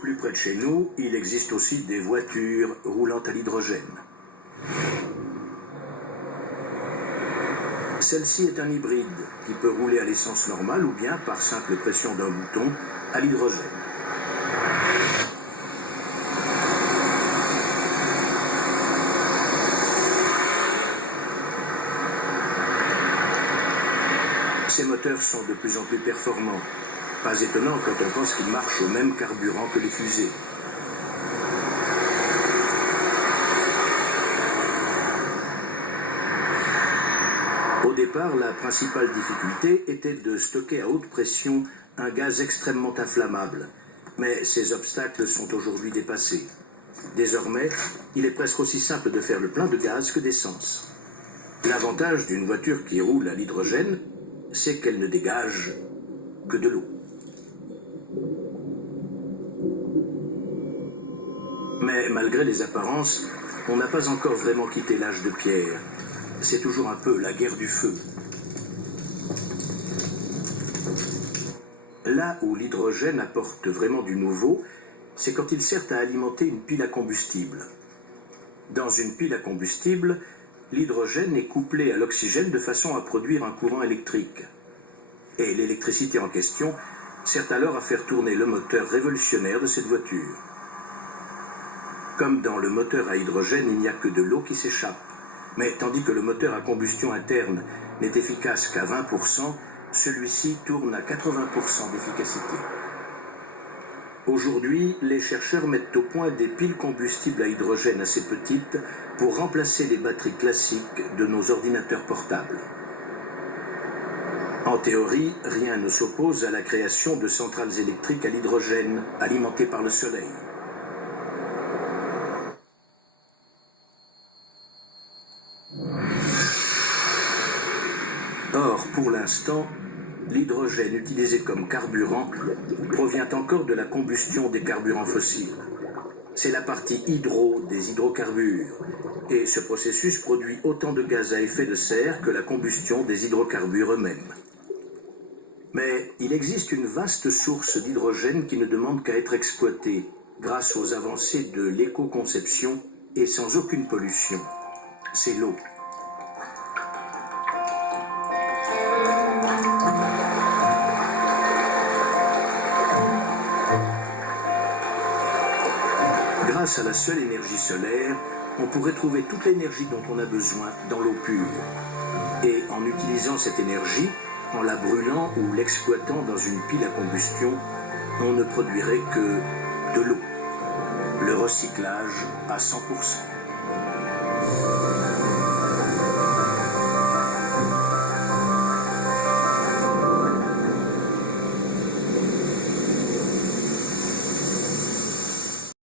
Plus près de chez nous, il existe aussi des voitures roulant à l'hydrogène. Celle-ci est un hybride qui peut rouler à l'essence normale ou bien, par simple pression d'un bouton, à l'hydrogène. Ces moteurs sont de plus en plus performants. Pas étonnant quand on pense qu'ils marchent au même carburant que les fusées. Au départ, la principale difficulté était de stocker à haute pression un gaz extrêmement inflammable. Mais ces obstacles sont aujourd'hui dépassés. Désormais, il est presque aussi simple de faire le plein de gaz que d'essence. L'avantage d'une voiture qui roule à l'hydrogène, c'est qu'elle ne dégage que de l'eau. Mais malgré les apparences, on n'a pas encore vraiment quitté l'âge de pierre. C'est toujours un peu la guerre du feu. Là où l'hydrogène apporte vraiment du nouveau, c'est quand il sert à alimenter une pile à combustible. Dans une pile à combustible, l'hydrogène est couplé à l'oxygène de façon à produire un courant électrique. Et l'électricité en question sert alors à faire tourner le moteur révolutionnaire de cette voiture. Comme dans le moteur à hydrogène, il n'y a que de l'eau qui s'échappe. Mais tandis que le moteur à combustion interne n'est efficace qu'à 20%, celui-ci tourne à 80% d'efficacité. Aujourd'hui, les chercheurs mettent au point des piles combustibles à hydrogène assez petites pour remplacer les batteries classiques de nos ordinateurs portables. En théorie, rien ne s'oppose à la création de centrales électriques à l'hydrogène alimentées par le soleil. Or, pour l'instant, l'hydrogène utilisé comme carburant provient encore de la combustion des carburants fossiles. C'est la partie hydro des hydrocarbures. Et ce processus produit autant de gaz à effet de serre que la combustion des hydrocarbures eux-mêmes. Mais il existe une vaste source d'hydrogène qui ne demande qu'à être exploitée grâce aux avancées de l'éco-conception et sans aucune pollution. C'est l'eau. Grâce à la seule énergie solaire, on pourrait trouver toute l'énergie dont on a besoin dans l'eau pure. Et en utilisant cette énergie, en la brûlant ou l'exploitant dans une pile à combustion, on ne produirait que de l'eau. Le recyclage à 100%.